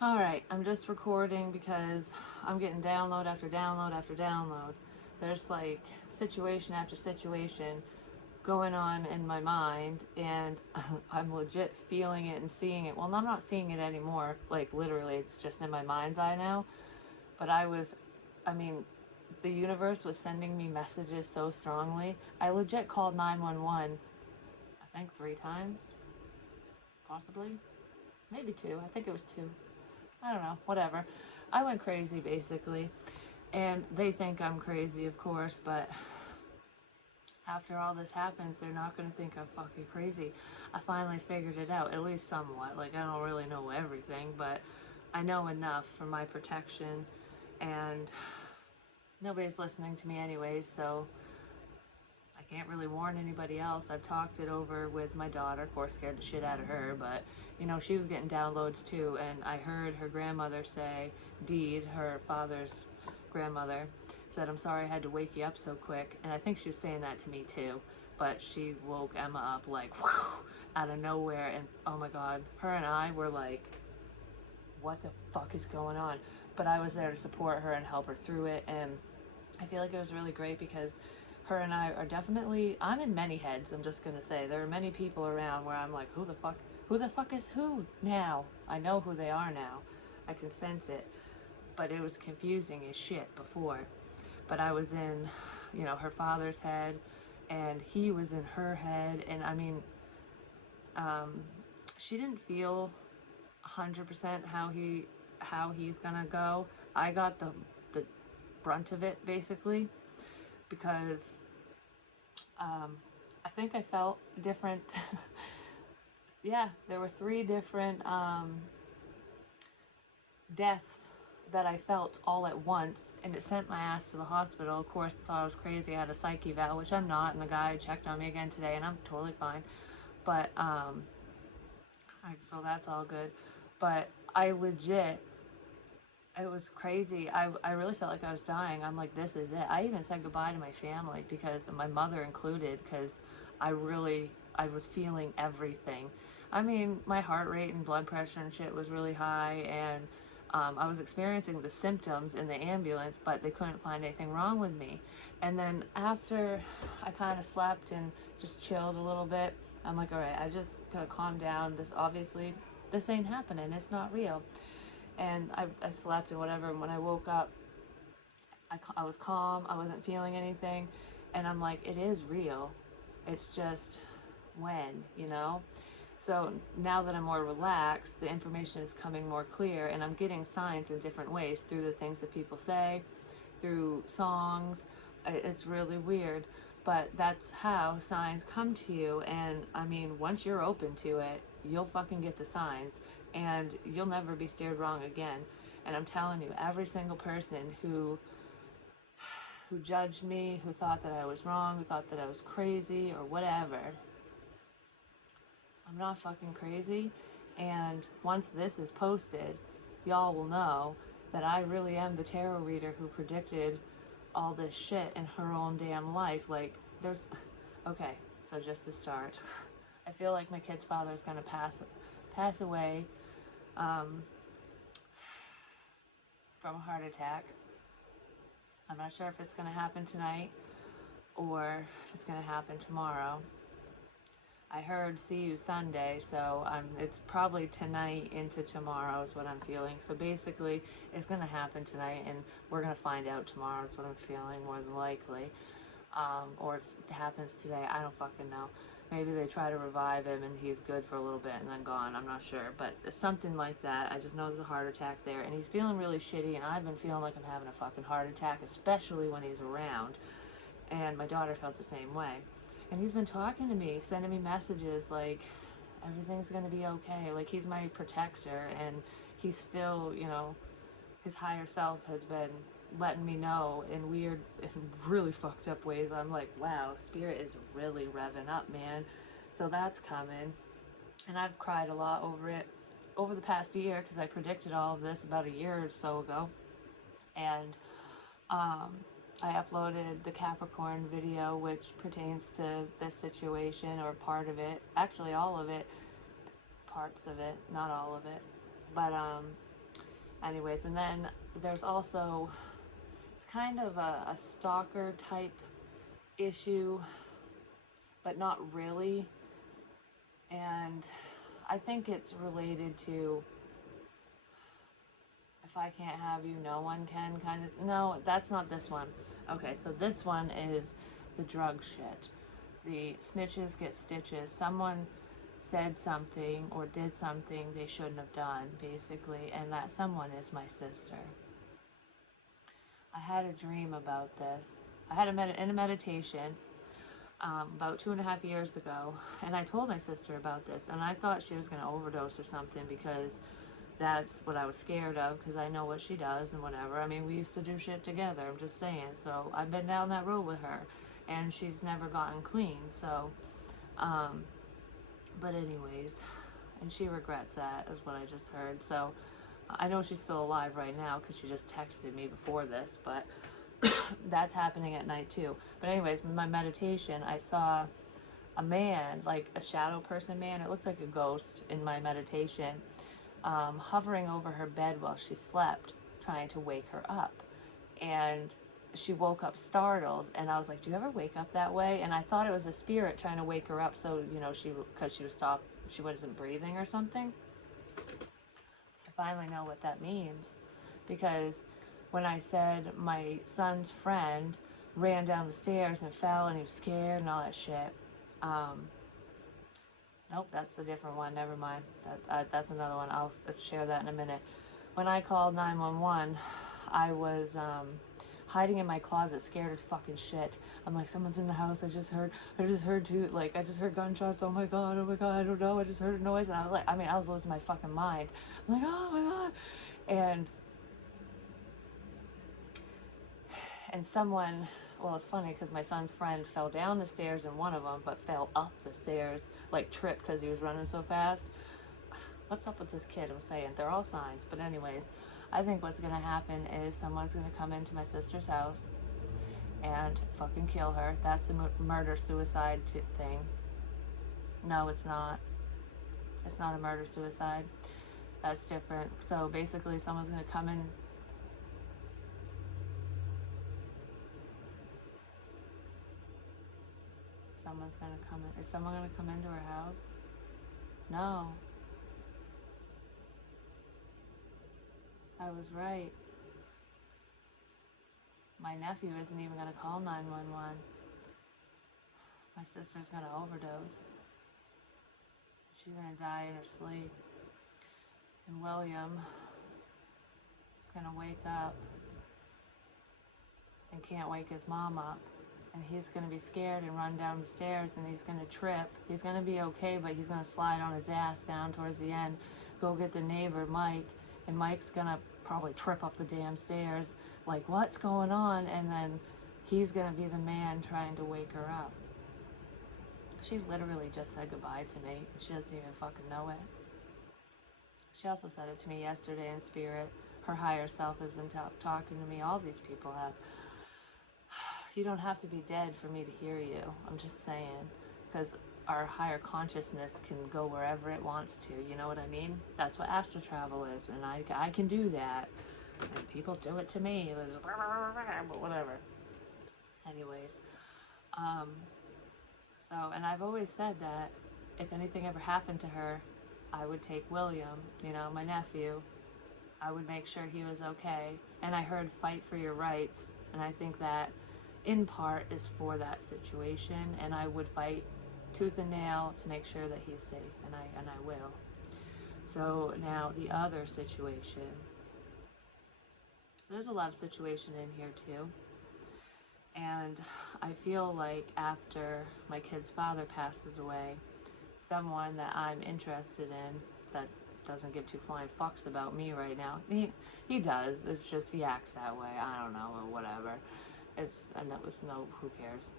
Alright, I'm just recording because I'm getting download after download after download. There's like situation after situation going on in my mind, and I'm legit feeling it and seeing it. Well, I'm not seeing it anymore, like literally, it's just in my mind's eye now. But I mean, the universe was sending me messages so strongly. I legit called 911, I think 3 times, possibly, maybe two. I think it was two. I don't know, whatever. I went crazy basically, and they think I'm crazy, of course, but after all this happens, they're not going to think I'm fucking crazy. I finally figured it out, at least somewhat. Like, I don't really know everything, but I know enough for my protection, and nobody's listening to me anyways, so I can't really warn anybody else. I've talked it over with my daughter, of course, scared the shit out of her, but you know, she was getting downloads too. And I heard her grandmother say, Deed, her father's grandmother, said, I'm sorry I had to wake you up so quick. And I think she was saying that to me too, but she woke Emma up like whew, out of nowhere. And oh my God, her and I were like, what the fuck is going on? But I was there to support her and help her through it. And I feel like it was really great because her and I are definitely, I'm in many heads, I'm just gonna say. There are many people around where I'm like, who the fuck is who now? I know who they are now. I can sense it. But it was confusing as shit before. But I was in, you know, her father's head, and he was in her head. And I mean, um, she didn't feel 100% how he's gonna go. I got the brunt of it basically because I think I felt different. Yeah, there were 3 different deaths that I felt all at once, and it sent my ass to the hospital. Of course, thought I was crazy. I had a psych eval, which I'm not, and the guy checked on me again today, and I'm totally fine. But so that's all good. But I legit, it was crazy. I really felt like I was dying. I'm like, this is it. I even said goodbye to my family, because my mother included, because I was feeling everything. I mean, my heart rate and blood pressure and shit was really high, and I was experiencing the symptoms in the ambulance, but they couldn't find anything wrong with me. And then after I kind of slept and just chilled a little bit, I'm like, all right, I just gotta calm down. This ain't happening. It's not real. And I slept and whatever. And when I woke up, I was calm. I wasn't feeling anything. And I'm like, it is real. It's just when, you know? So now that I'm more relaxed, the information is coming more clear, and I'm getting signs in different ways through the things that people say, through songs. It's really weird, but that's how signs come to you. And I mean, once you're open to it, you'll fucking get the signs, and you'll never be steered wrong again. And I'm telling you, every single person who judged me, who thought that I was wrong, who thought that I was crazy or whatever, I'm not fucking crazy. And once this is posted, y'all will know that I really am the tarot reader who predicted all this shit in her own damn life. Like, there's. Okay, so just to start, I feel like my kid's father is gonna pass away from a heart attack. I'm not sure if it's gonna happen tonight or if it's gonna happen tomorrow. I heard see you Sunday, so it's probably tonight into tomorrow is what I'm feeling. So basically, it's going to happen tonight, and we're going to find out tomorrow is what I'm feeling, more than likely. Or it happens today, I don't fucking know. Maybe they try to revive him and he's good for a little bit and then gone, I'm not sure. But something like that. I just know there's a heart attack there, and he's feeling really shitty, and I've been feeling like I'm having a fucking heart attack, especially when he's around. And my daughter felt the same way. And he's been talking to me, sending me messages like, everything's gonna be okay. Like, he's my protector, and he's still, you know, his higher self has been letting me know in weird and really fucked up ways. I'm like, wow, spirit is really revving up, man. So that's coming. And I've cried a lot over it over the past year, because I predicted all of this about a year or so ago. And um, I uploaded the Capricorn video, which pertains to this situation, or part of it. Actually, all of it. Parts of it, not all of it. But Anyways, and then there's also, it's kind of a stalker type issue, but not really. And I think it's related to, if I can't have you, no one can kind of. No, that's not this one. Okay, so this one is the drug shit. The snitches get stitches. Someone said something or did something they shouldn't have done, basically, and that someone is my sister. I had a dream about this. I had in a meditation about 2.5 years ago, and I told my sister about this, and I thought she was going to overdose or something, because that's what I was scared of, because I know what she does and whatever. I mean, we used to do shit together, I'm just saying. So I've been down that road with her, and she's never gotten clean. So, but anyways, and she regrets that, is what I just heard. So I know she's still alive right now, because she just texted me before this, but that's happening at night too. But anyways, in my meditation, I saw a man, like a shadow person man. It looked like a ghost in my meditation, hovering over her bed while she slept, trying to wake her up. And she woke up startled, and I was like, do you ever wake up that way? And I thought it was a spirit trying to wake her up, so, you know, because she wasn't breathing or something. I finally know what that means, because when I said my son's friend ran down the stairs and fell and he was scared and all that shit, nope, that's a different one. Never mind. That's another one. I'll share that in a minute. When I called 911, I was hiding in my closet, scared as fucking shit. I'm like, someone's in the house. I just heard I just heard gunshots. Oh my god, I don't know. I just heard a noise, and I was like, I was losing my fucking mind. I'm like, oh my god, and someone, well, it's funny because my son's friend fell down the stairs in one of them, but fell up the stairs, like tripped because he was running so fast. What's up with this kid? I'm saying, they're all signs. But anyways, I think what's going to happen is someone's going to come into my sister's house and fucking kill her. That's the murder-suicide thing. No, it's not. It's not a murder-suicide. That's different. So basically, someone's going to come in. Someone's going to come in. Is someone going to come into her house? No. I was right. My nephew isn't even going to call 911. My sister's going to overdose. She's going to die in her sleep. And William is going to wake up and can't wake his mom up. And he's going to be scared and run down the stairs, and he's going to trip. He's going to be okay, but he's going to slide on his ass down towards the end, go get the neighbor, Mike, and Mike's going to probably trip up the damn stairs, like, what's going on? And then he's going to be the man trying to wake her up. She literally just said goodbye to me, and she doesn't even fucking know it. She also said it to me yesterday in spirit. Her higher self has been talking to me. All these people have. You don't have to be dead for me to hear you. I'm just saying, because our higher consciousness can go wherever it wants to. You know what I mean? That's what astral travel is, and I can do that. And people do it to me. But whatever. Anyways, so, and I've always said that if anything ever happened to her, I would take William, you know, my nephew. I would make sure he was okay. And I heard fight for your rights, and I think that in part is for that situation, and I would fight tooth and nail to make sure that he's safe, and I will. So now the other situation. There's a love situation in here too. And I feel like after my kid's father passes away, someone that I'm interested in that doesn't give two flying fucks about me right now. He does. It's just he acts that way. I don't know, or whatever. Who cares?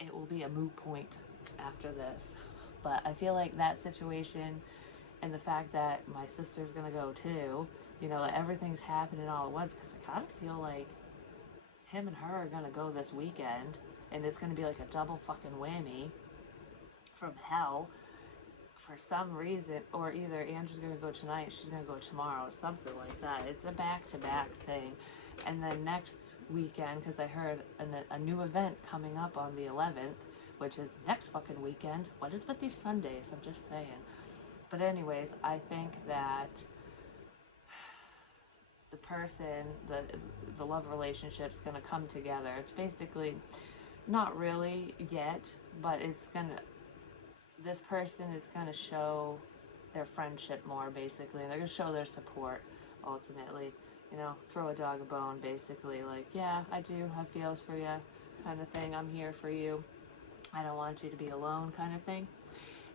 It will be a moot point after this. But I feel like that situation and the fact that my sister's gonna go too, you know, like everything's happening all at once, because I kind of feel like him and her are gonna go this weekend, and it's gonna be like a double fucking whammy from hell for some reason, or either Andrew's gonna go tonight, she's gonna go tomorrow, something like that. It's a back-to-back thing. And then next weekend, because I heard a new event coming up on the 11th, which is next fucking weekend. What is with these Sundays? I'm just saying. But anyways, I think that the person, the love relationship's gonna come together. It's basically not really yet, but this person is gonna show their friendship more, basically, and they're gonna show their support ultimately. You know, throw a dog a bone, basically, like, yeah, I do have feels for you, kind of thing. I'm here for you. I don't want you to be alone, kind of thing.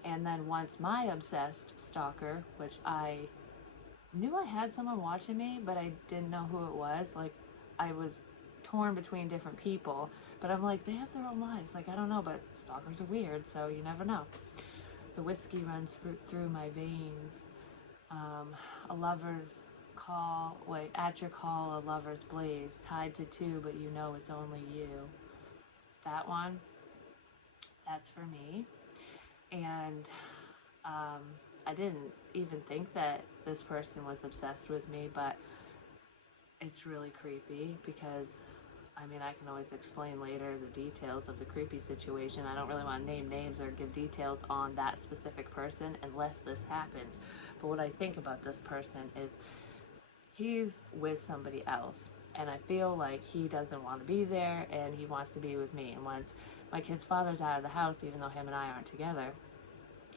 And then once my obsessed stalker, which I knew I had someone watching me, but I didn't know who it was. Like, I was torn between different people, but I'm like, they have their own lives. Like, I don't know, but stalkers are weird, so you never know. The whiskey runs through my veins. A lover's call, wait, at your call, a lover's blaze, tied to two, but you know it's only you. That one, that's for me. And I didn't even think that this person was obsessed with me, but it's really creepy because, I mean, I can always explain later the details of the creepy situation. I don't really want to name names or give details on that specific person unless this happens. But what I think about this person is he's with somebody else, and I feel like he doesn't want to be there and he wants to be with me. And once my kid's father's out of the house, even though him and I aren't together,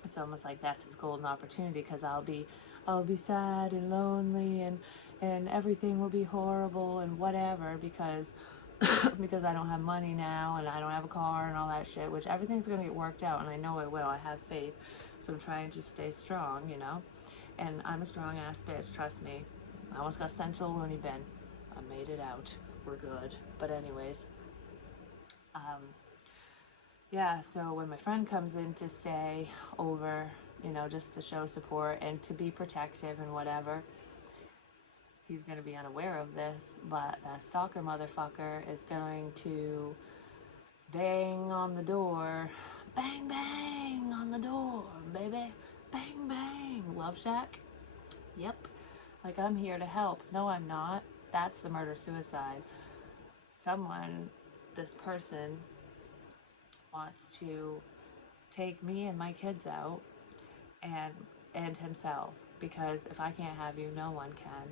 it's almost like that's his golden opportunity, because I'll be sad and lonely, and everything will be horrible and whatever, because because I don't have money now and I don't have a car and all that shit, which everything's gonna get worked out, and I know it will. I have faith, so I'm trying to stay strong, you know. And I'm a strong ass bitch, trust me. I almost got sent to a loony bin. I made it out. We're good. But anyways, yeah, so when my friend comes in to stay over, you know, just to show support and to be protective and whatever, he's going to be unaware of this, but that stalker motherfucker is going to bang on the door. Bang, bang on the door, baby. Bang, bang. Love Shack? Yep. Like, I'm here to help. No, I'm not. That's the murder-suicide. This person wants to take me and my kids out and himself, because if I can't have you, no one can.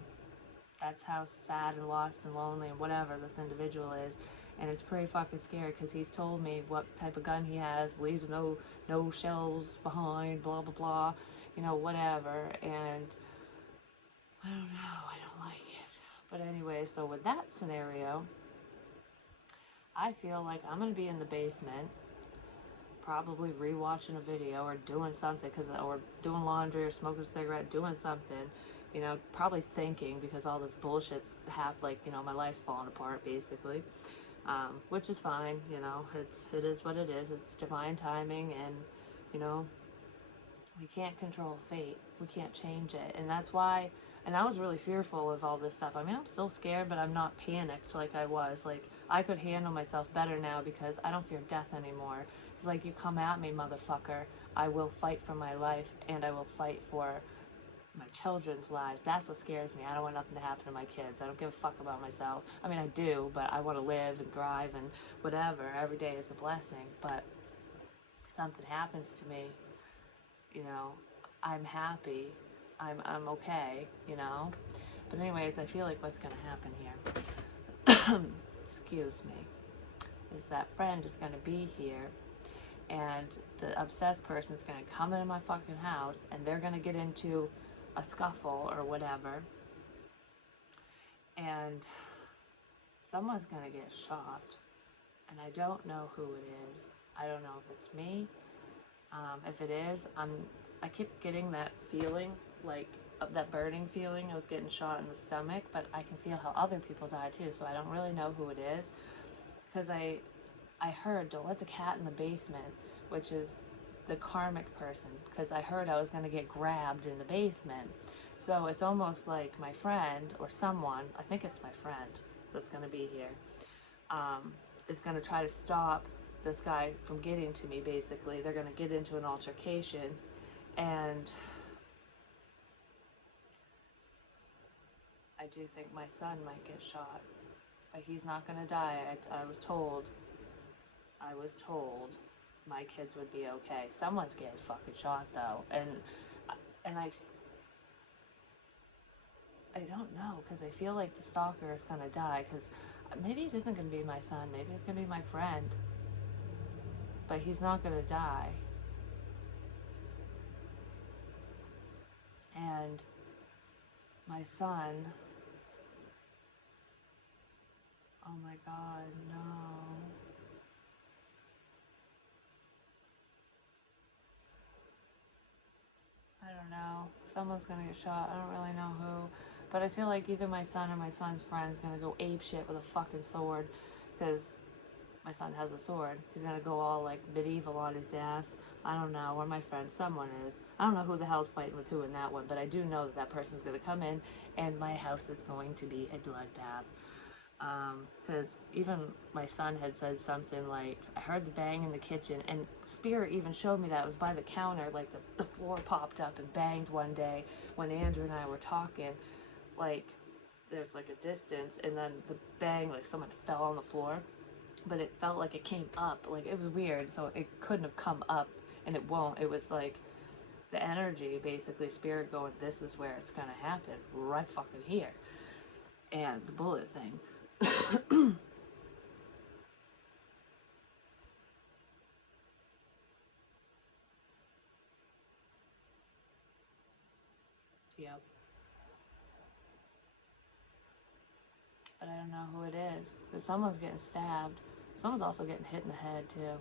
That's how sad and lost and lonely and whatever this individual is. And it's pretty fucking scary, because he's told me what type of gun he has, leaves no shells behind, blah blah blah, you know, whatever. And I don't know, I don't like it. But anyway, so with that scenario, I feel like I'm gonna be in the basement, probably rewatching a video or doing something, or doing laundry or smoking a cigarette, doing something, you know, probably thinking, because all this bullshit's like, you know, my life's falling apart basically, which is fine, you know, it is what it is. It's divine timing, and you know, we can't control fate, we can't change it. And that's why, and I was really fearful of all this stuff. I mean, I'm still scared, but I'm not panicked like I was. Like, I could handle myself better now because I don't fear death anymore. It's like, you come at me, motherfucker, I will fight for my life, and I will fight for my children's lives. That's what scares me. I don't want nothing to happen to my kids. I don't give a fuck about myself. I mean, I do, but I want to live and thrive and whatever. Every day is a blessing. But if something happens to me, you know, I'm happy. I'm okay, you know. But anyways, I feel like what's gonna happen here, excuse me, is that friend is gonna be here, and the obsessed person is gonna come into my fucking house, and they're gonna get into a scuffle or whatever, and someone's gonna get shot, and I don't know who it is. I don't know if it's me. If it is, I keep getting that feeling, like, of that burning feeling. I was getting shot in the stomach, but I can feel how other people die too, so I don't really know who it is. Because I heard, don't let the cat in the basement, which is the karmic person, because I heard I was going to get grabbed in the basement. So it's almost like my friend, or someone, I think it's my friend that's going to be here, is going to try to stop this guy from getting to me, basically. They're going to get into an altercation, And I do think my son might get shot, but he's not gonna die. I was told my kids would be okay. Someone's getting fucking shot though, and I don't know, because I feel like the stalker is gonna die. Because maybe it isn't gonna be my son. Maybe it's gonna be my friend, but he's not gonna die. And my son, oh my god, no. I don't know. Someone's gonna get shot. I don't really know who. But I feel like either my son or my son's friend's gonna go ape shit with a fucking sword. Because my son has a sword. He's gonna go all like medieval on his ass. I don't know. Or my friend, someone is. I don't know who the hell's fighting with who in that one. But I do know that that person's gonna come in and my house is going to be a bloodbath. Because even my son had said something like, I heard the bang in the kitchen, and Spirit even showed me that it was by the counter, like the floor popped up and banged one day when Andrew and I were talking, like there's like a distance, and then the bang, like someone fell on the floor, but it felt like it came up, like it was weird, so it couldn't have come up, and it won't, it was like the energy, basically Spirit going, this is where it's gonna happen, right fucking here, and the bullet thing. Yep. But I don't know who it is. Because someone's getting stabbed. Someone's also getting hit in the head, too.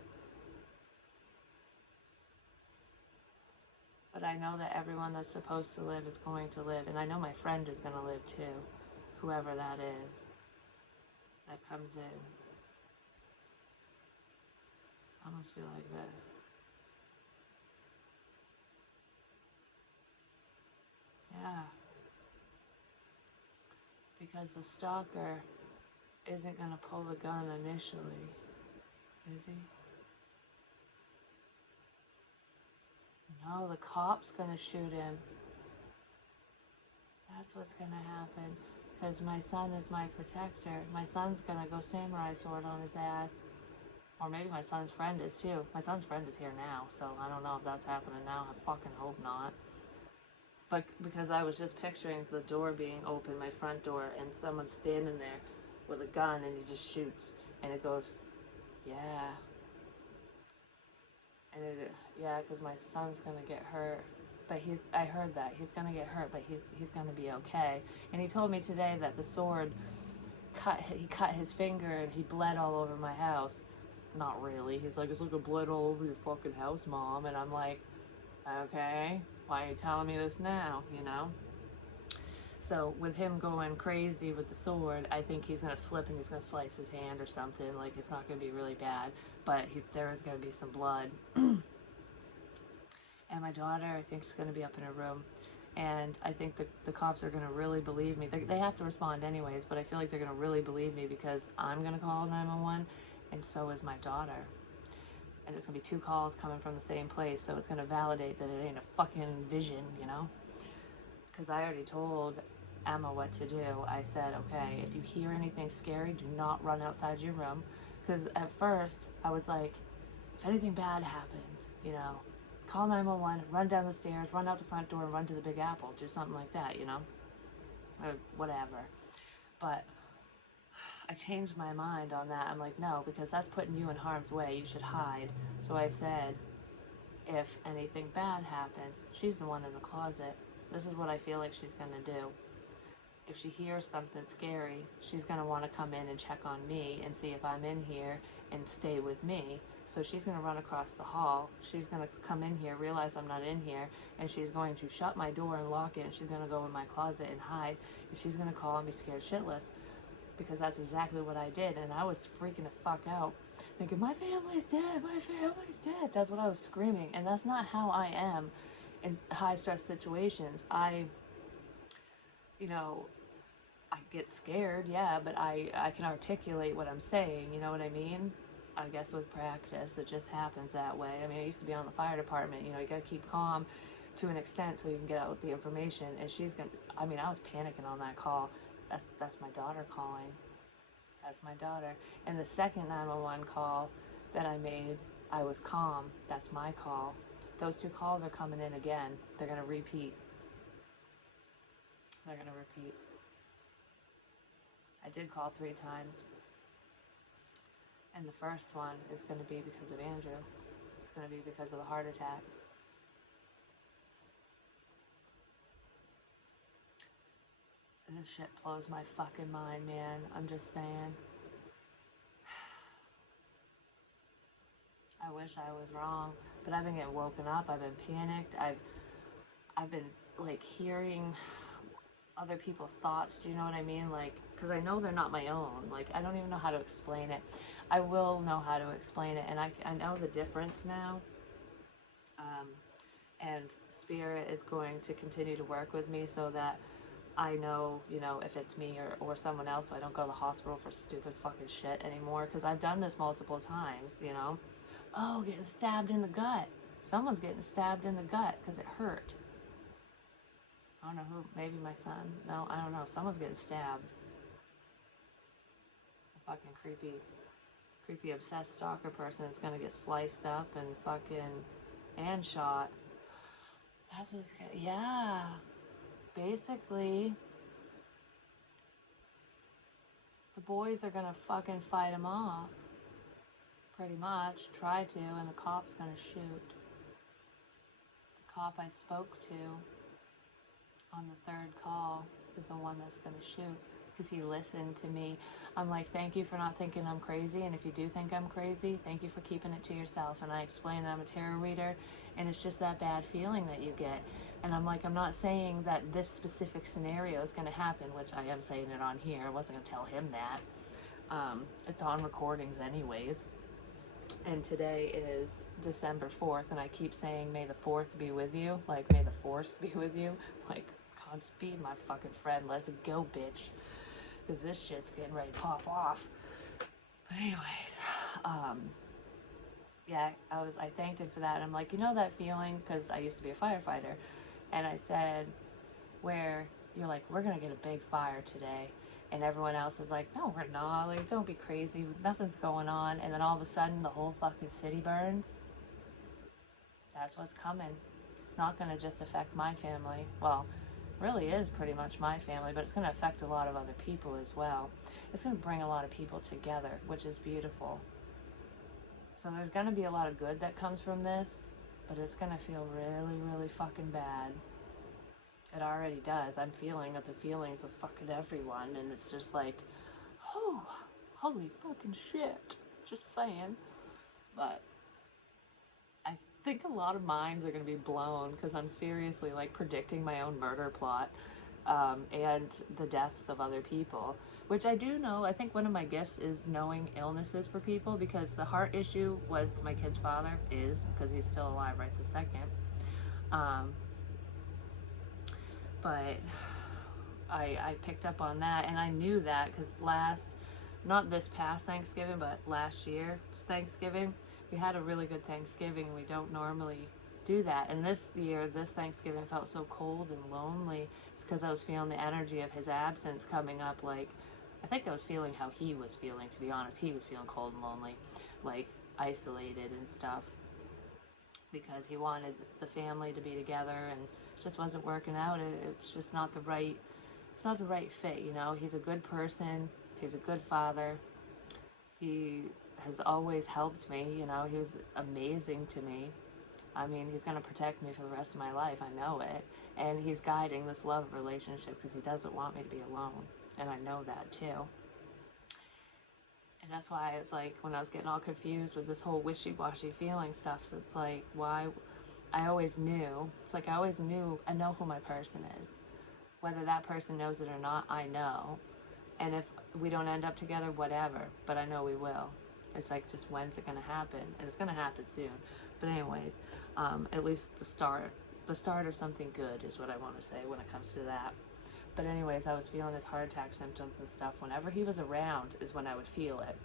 But I know that everyone that's supposed to live is going to live. And I know my friend is going to live, too. Whoever that is that comes in. I almost feel like this. Yeah. Because the stalker isn't going to pull the gun initially. Is he? No, the cop's going to shoot him. That's what's going to happen. Because my son is my protector. My son's going to go samurai sword on his ass. Or maybe my son's friend is too. My son's friend is here now, so I don't know if that's happening now. I fucking hope not. But because I was just picturing the door being open, my front door, and someone standing there with a gun and he just shoots. And it goes, yeah. And yeah, because my son's gonna get hurt. But I heard that. He's gonna get hurt, but he's gonna be okay. And he told me today that the sword he cut his finger and he bled all over my house. Not really. He's like, it's like a blood all over your fucking house, Mom. And I'm like, okay, why are you telling me this now, you know? So with him going crazy with the sword, I think he's going to slip and he's going to slice his hand or something. Like, it's not going to be really bad, but there is going to be some blood. And my daughter, I think she's going to be up in her room. And I think the cops are going to really believe me. They have to respond anyways, but I feel like they're going to really believe me because I'm going to call 911 and so is my daughter. And it's going to be 2 calls coming from the same place, so it's going to validate that it ain't a fucking vision, you know? Because I already told Emma what to do. I said, okay, if you hear anything scary, do not run outside your room. Because at first, I was like, if anything bad happens, you know, call 911, run down the stairs, run out the front door, and run to the Big Apple. Do something like that, you know? Or whatever. But I changed my mind on that. I'm like, no, because that's putting you in harm's way. You should hide. So I said, if anything bad happens, she's the one in the closet. This is what I feel like she's going to do. If she hears something scary, she's going to want to come in and check on me and see if I'm in here and stay with me. So she's going to run across the hall. She's going to come in here, realize I'm not in here, and she's going to shut my door and lock it, and she's going to go in my closet and hide, and she's going to call me scared shitless. Because that's exactly what I did, and I was freaking the fuck out, thinking, my family's dead, my family's dead. That's what I was screaming, and that's not how I am in high stress situations. You know, I get scared, yeah, but I can articulate what I'm saying, you know what I mean? I guess with practice, it just happens that way. I mean, I used to be on the fire department, you know, you gotta keep calm. to an extent so you can get out the information. And she's gonna, I mean, I was panicking on that call. That's my daughter calling. That's my daughter. And the second 911 call that I made, I was calm. That's my call. Those 2 calls are coming in again. They're gonna repeat. They're gonna repeat. I did call 3 times. And the first one is gonna be because of Andrew. It's gonna be because of the heart attack. This shit blows my fucking mind, man. I'm just saying. I wish I was wrong, but I've been getting woken up. I've been panicked. I've been like hearing other people's thoughts. Do you know what I mean? Like, because I know they're not my own. Like, I don't even know how to explain it. I will know how to explain it, and I know the difference now. And Spirit is going to continue to work with me so that I know, you know, if it's me or someone else, so I don't go to the hospital for stupid fucking shit anymore. Because I've done this multiple times, you know. Oh, getting stabbed in the gut. Someone's getting stabbed in the gut because it hurt. I don't know who. Maybe my son. No, I don't know. Someone's getting stabbed. A fucking creepy obsessed stalker person is gonna get sliced up and fucking shot. That's what's good. Yeah. Basically, the boys are gonna fucking fight him off. Pretty much. Try to, and the cop's gonna shoot. The cop I spoke to on the 3rd call is the one that's gonna shoot. Because he listened to me. I'm like, thank you for not thinking I'm crazy, and if you do think I'm crazy, thank you for keeping it to yourself. And I explained that I'm a tarot reader, and it's just that bad feeling that you get. And I'm like, I'm not saying that this specific scenario is going to happen, which I am saying it on here. I wasn't going to tell him that. It's on recordings anyways. And today is December 4th, and I keep saying, may the 4th be with you. Like, may the force be with you. Like, Godspeed, my fucking friend. Let's go, bitch. Because this shit's getting ready to pop off. But anyways, yeah, I thanked him for that. And I'm like, you know that feeling? Because I used to be a firefighter. And I said, where you're like, we're going to get a big fire today. And everyone else is like, no, we're not. Like, don't be crazy. Nothing's going on. And then all of a sudden, the whole fucking city burns. That's what's coming. It's not going to just affect my family. Well, really is pretty much my family, but it's going to affect a lot of other people as well. It's going to bring a lot of people together, which is beautiful. So there's going to be a lot of good that comes from this, but it's going to feel really, really fucking bad. It already does. I'm feeling the feelings of fucking everyone, and it's just like, oh, holy fucking shit. Just saying. But I think a lot of minds are going to be blown because I'm seriously like predicting my own murder plot and the deaths of other people, which I do know. I think one of my gifts is knowing illnesses for people, because the heart issue was my kid's father, is because he's still alive right this second. But I picked up on that, and I knew that because not this past Thanksgiving, but last year's Thanksgiving, we had a really good Thanksgiving. We don't normally do that. And this year, this Thanksgiving felt so cold and lonely. It's because I was feeling the energy of his absence coming up. Like, I think I was feeling how he was feeling, to be honest. He was feeling cold and lonely, like isolated and stuff, because he wanted the family to be together, and it just wasn't working out. It's just not the right, it's not the right fit, you know. He's a good person. He's a good father. He has always helped me, you know. He was amazing to me. I mean, he's going to protect me for the rest of my life. I know it. And he's guiding this love relationship because he doesn't want me to be alone. And I know that too. And that's why it's like, when I was getting all confused with this whole wishy-washy feeling stuff, so it's like, why? I always knew. It's like I always knew. I know who my person is. Whether that person knows it or not, I know. And if we don't end up together, whatever. But I know we will. It's like, just when's it going to happen? And it's going to happen soon. But anyways, at least the start of something good is what I want to say when it comes to that. But anyways, I was feeling his heart attack symptoms and stuff. Whenever he was around is when I would feel it.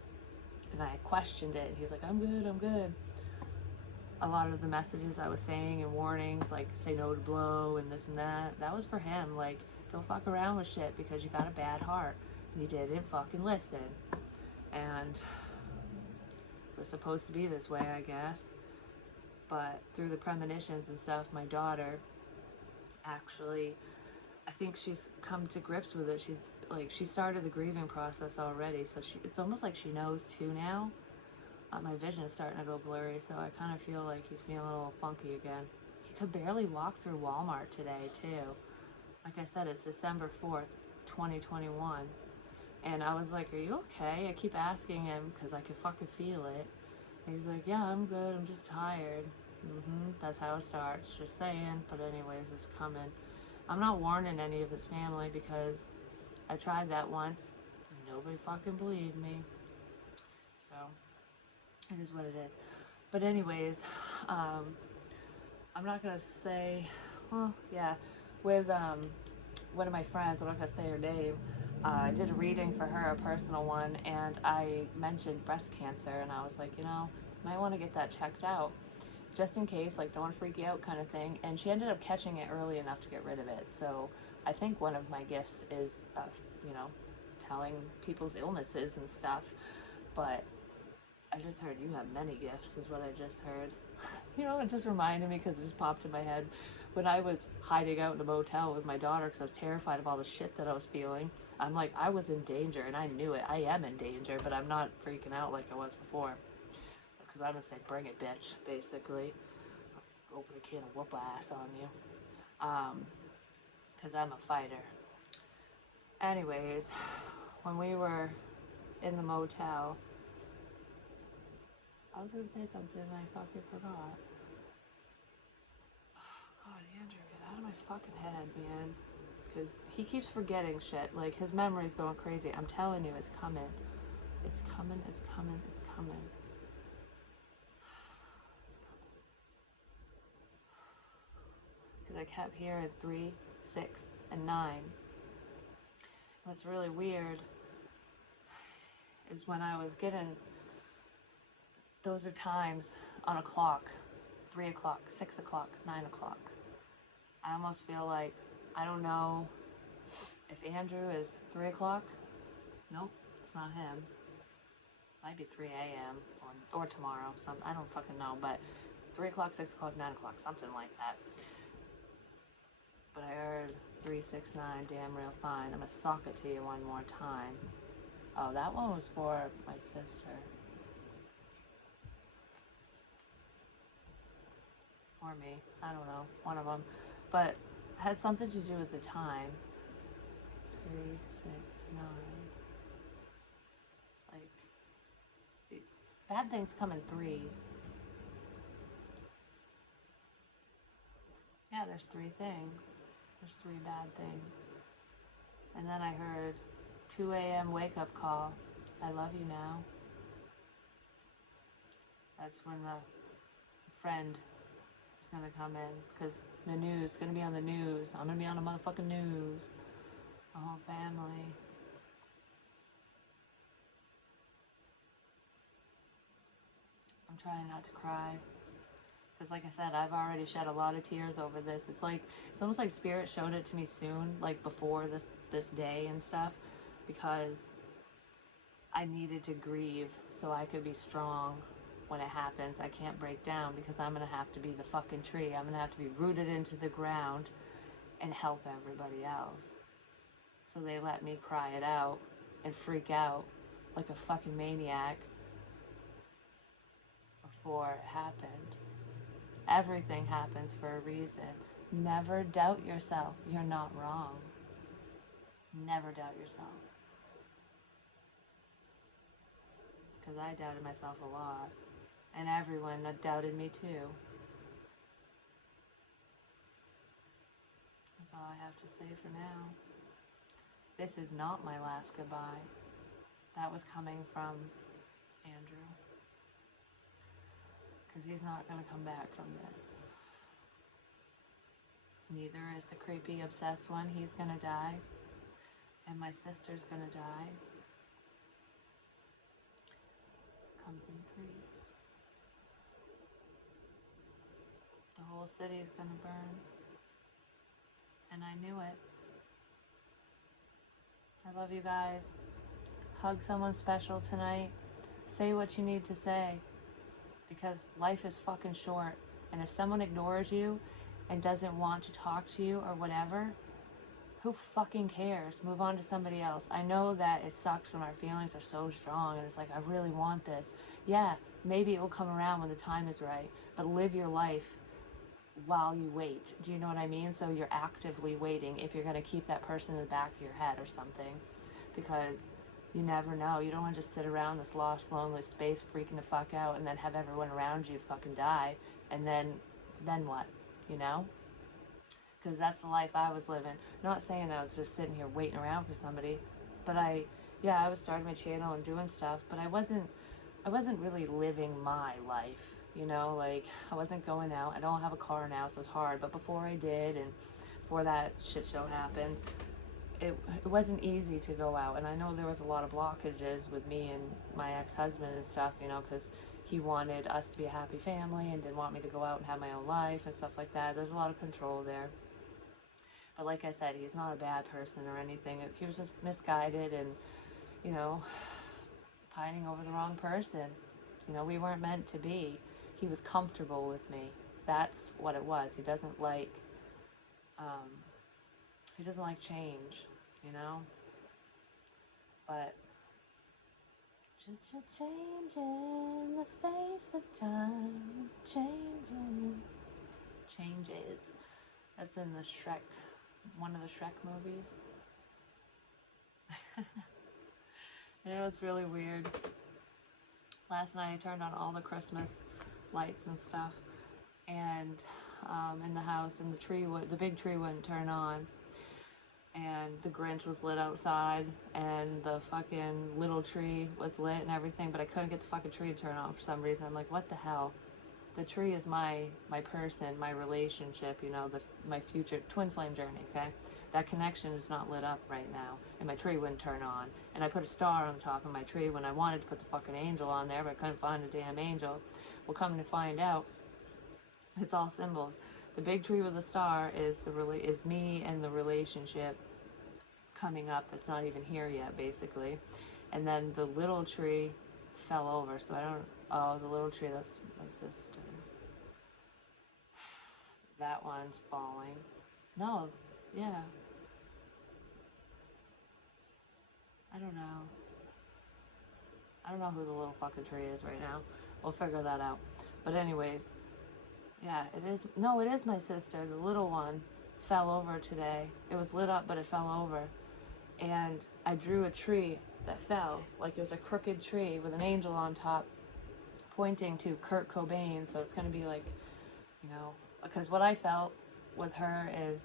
And I questioned it, and he's like, I'm good, I'm good. a lot of the messages I was saying and warnings, like say no to blow and this and that was for him. Like, don't fuck around with shit because you got a bad heart. And you didn't fucking listen. And it was supposed to be this way, I guess. But through the premonitions and stuff, my daughter actually, I think she's come to grips with it. She's like, she started the grieving process already, so it's almost like she knows too now. My vision is starting to go blurry, so I kind of feel like he's feeling a little funky again. He could barely walk through Walmart today, too. Like I said, it's December 4th, 2021. And I was like, are you okay? I keep asking him because I can fucking feel it. And he's like, yeah, I'm good. I'm just tired. That's how it starts. Just saying. But anyways, it's coming. I'm not warning any of his family because I tried that once and nobody fucking believed me. So it is what it is. But anyways, I'm not gonna say, well, yeah, with one of my friends, I'm not gonna say her name. I did a reading for her, a personal one, and I mentioned breast cancer, and I was like, you know, you might want to get that checked out, just in case, like, don't want to freak you out kind of thing. And she ended up catching it early enough to get rid of it. So I think one of my gifts is, you know, telling people's illnesses and stuff. But I just heard you have many gifts, is what I just heard. You know, it just reminded me because it just popped in my head when I was hiding out in a motel with my daughter because I was terrified of all the shit that I was feeling. I'm like, I was in danger and I knew it. I am in danger, but I'm not freaking out like I was before. Because I'm going to say, bring it, bitch, basically. Open a can of whoop ass on you. Because I'm a fighter. Anyways, when we were in the motel, I was going to say something and I fucking forgot. God, Andrew, get out of my fucking head, man. Because he keeps forgetting shit. Like, his memory's going crazy. I'm telling you, it's coming. It's coming, it's coming, it's coming. Because I kept hearing 3, 6, and 9. What's really weird is when I was getting, those are times on a clock. 3 o'clock, 6 o'clock, 9 o'clock. I almost feel like, I don't know if Andrew is 3 o'clock. Nope, it's not him. Might be 3 a.m. or tomorrow. I don't fucking know, but 3 o'clock, 6 o'clock, 9 o'clock, something like that. But I heard 3, 6, 9, damn real fine. I'm gonna sock it to you one more time. Oh, that one was for my sister. Or me. I don't know. One of them. But it had something to do with the time. 3, 6, 9. It's like, bad things come in threes. Yeah, there's 3 things. There's 3 bad things. And then I heard 2 a.m. wake up call. I love you now. That's when the friend is gonna come in, because the news is gonna be on the news. I'm gonna be on the motherfucking news. My whole family. I'm trying not to cry. Because like I said, I've already shed a lot of tears over this. It's almost like Spirit showed it to me soon, like before this day and stuff, because I needed to grieve so I could be strong when it happens. I can't break down because I'm going to have to be the fucking tree. I'm going to have to be rooted into the ground and help everybody else. So they let me cry it out and freak out like a fucking maniac before it happened. Everything happens for a reason. Never doubt yourself. You're not wrong. Never doubt yourself. Because I doubted myself a lot. And everyone that doubted me too. That's all I have to say for now. This is not my last goodbye. That was coming from Andrew. Because he's not going to come back from this. Neither is the creepy, obsessed one. He's going to die. And my sister's going to die. Comes in 3. The whole city is gonna burn. And I knew it. I love you guys. Hug someone special tonight. Say what you need to say. Because life is fucking short. And if someone ignores you and doesn't want to talk to you or whatever, who fucking cares? Move on to somebody else. I know that it sucks when our feelings are so strong and it's like, I really want this. Yeah, maybe it will come around when the time is right. But live your life while you wait. Do you know what I mean? So you're actively waiting if you're going to keep that person in the back of your head or something. Because you never know. You don't want to just sit around this lost, lonely space freaking the fuck out and then have everyone around you fucking die. And then what? You know? Because that's the life I was living. Not saying I was just sitting here waiting around for somebody, but I was starting my channel and doing stuff, but I wasn't really living my life, you know, like I wasn't going out. I don't have a car now, so it's hard, but before I did, and before that shit show happened, it wasn't easy to go out. And I know there was a lot of blockages with me and my ex-husband and stuff, you know, because he wanted us to be a happy family and didn't want me to go out and have my own life and stuff like that. There's a lot of control there. But like I said, he's not a bad person or anything. He was just misguided and, you know, pining over the wrong person. You know, we weren't meant to be. He was comfortable with me. That's what it was. Um, he doesn't like change, you know? But changing the face of time, changing, changes. That's in the Shrek, one of the Shrek movies. You know, it's really weird. Last night I turned on all the Christmas lights and stuff, and in the house, and the big tree wouldn't turn on, and the Grinch was lit outside, and the fucking little tree was lit and everything, but I couldn't get the fucking tree to turn on for some reason. I'm like, what the hell? The tree is my person, my relationship, you know, my future twin flame journey, okay? That connection is not lit up right now, and my tree wouldn't turn on. And I put a star on the top of my tree when I wanted to put the fucking angel on there, but I couldn't find a damn angel. Well, coming to find out, it's all symbols. The big tree with the star is me and the relationship coming up that's not even here yet, basically. And then the little tree fell over, so I don't. Oh, the little tree, that's my sister. That one's falling. No, yeah. I don't know. I don't know who the little fucking tree is right now. We'll figure that out. But anyways, yeah, it is. No, it is my sister. The little one fell over today. It was lit up, but it fell over. And I drew a tree that fell. Like it was a crooked tree with an angel on top pointing to Kurt Cobain. So it's going to be like, you know, because what I felt with her is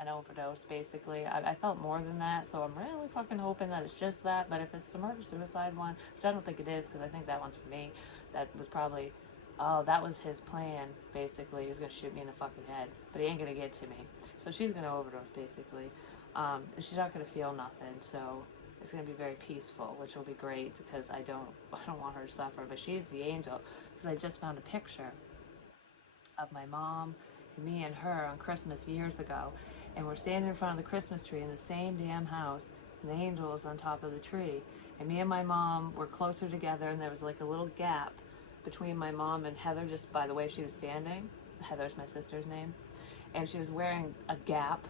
an overdose, basically. I felt more than that, so I'm really fucking hoping that it's just that. But if it's the murder-suicide one, which I don't think it is, because I think that one's for me, that was probably, oh, that was his plan, basically. He was going to shoot me in the fucking head, but he ain't going to get to me. So she's going to overdose, basically. And she's not going to feel nothing, so it's going to be very peaceful, which will be great, because I don't want her to suffer. But she's the angel, because I just found a picture of my mom and me and her on Christmas years ago, and we're standing in front of the Christmas tree in the same damn house, and the angel is on top of the tree, and me and my mom were closer together, and there was like a little gap between my mom and Heather, just by the way she was standing. Heather's my sister's name, and she was wearing a Gap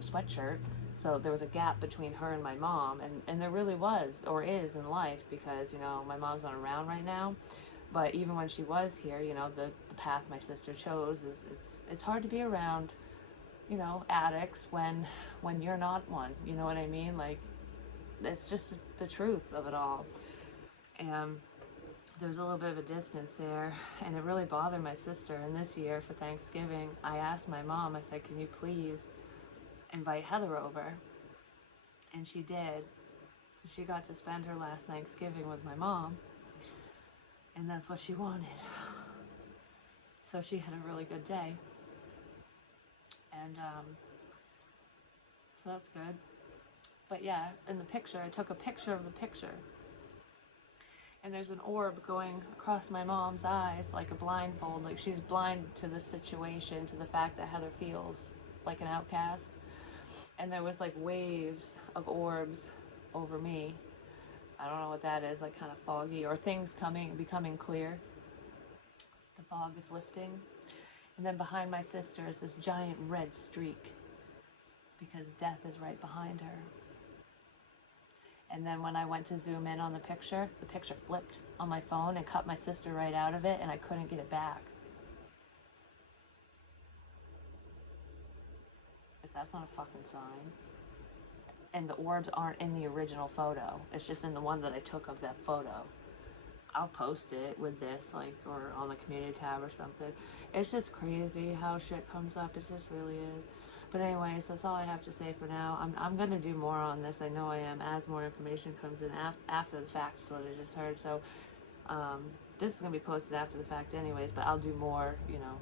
sweatshirt, so there was a gap between her and my mom, and there really was, or is, in life, because, you know, my mom's not around right now. But even when she was here, you know, the path my sister chose is it's hard to be around, you know, addicts when you're not one. You know what I mean? Like, it's just the truth of it all. And there's a little bit of a distance there, and it really bothered my sister. And this year for Thanksgiving, I asked my mom, I said, can you please invite Heather over? And she did. So she got to spend her last Thanksgiving with my mom, and that's what she wanted. So she had a really good day. And so that's good. But yeah, in the picture, I took a picture of the picture. and there's an orb going across my mom's eyes like a blindfold, like she's blind to the situation, to the fact that Heather feels like an outcast. And there was like waves of orbs over me. I don't know what that is, like kind of foggy, or things becoming clear. The fog is lifting. And then behind my sister is this giant red streak, because death is right behind her. And then when I went to zoom in on the picture flipped on my phone and cut my sister right out of it, and I couldn't get it back. If that's not a fucking sign. And the orbs aren't in the original photo. It's just in the one that I took of that photo. I'll post it with this, like, or on the community tab or something. It's just crazy how shit comes up. It just really is. But anyways, that's all I have to say for now. I'm gonna do more on this. I know I am, as more information comes in after the fact, is what I just heard. So this is gonna be posted after the fact anyways, but I'll do more, you know.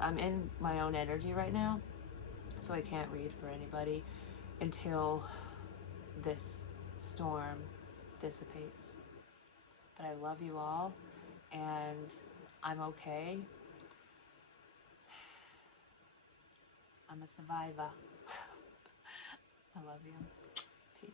I'm in my own energy right now, so I can't read for anybody until this storm dissipates. But I love you all, and I'm okay. I'm a survivor. I love you. Peace.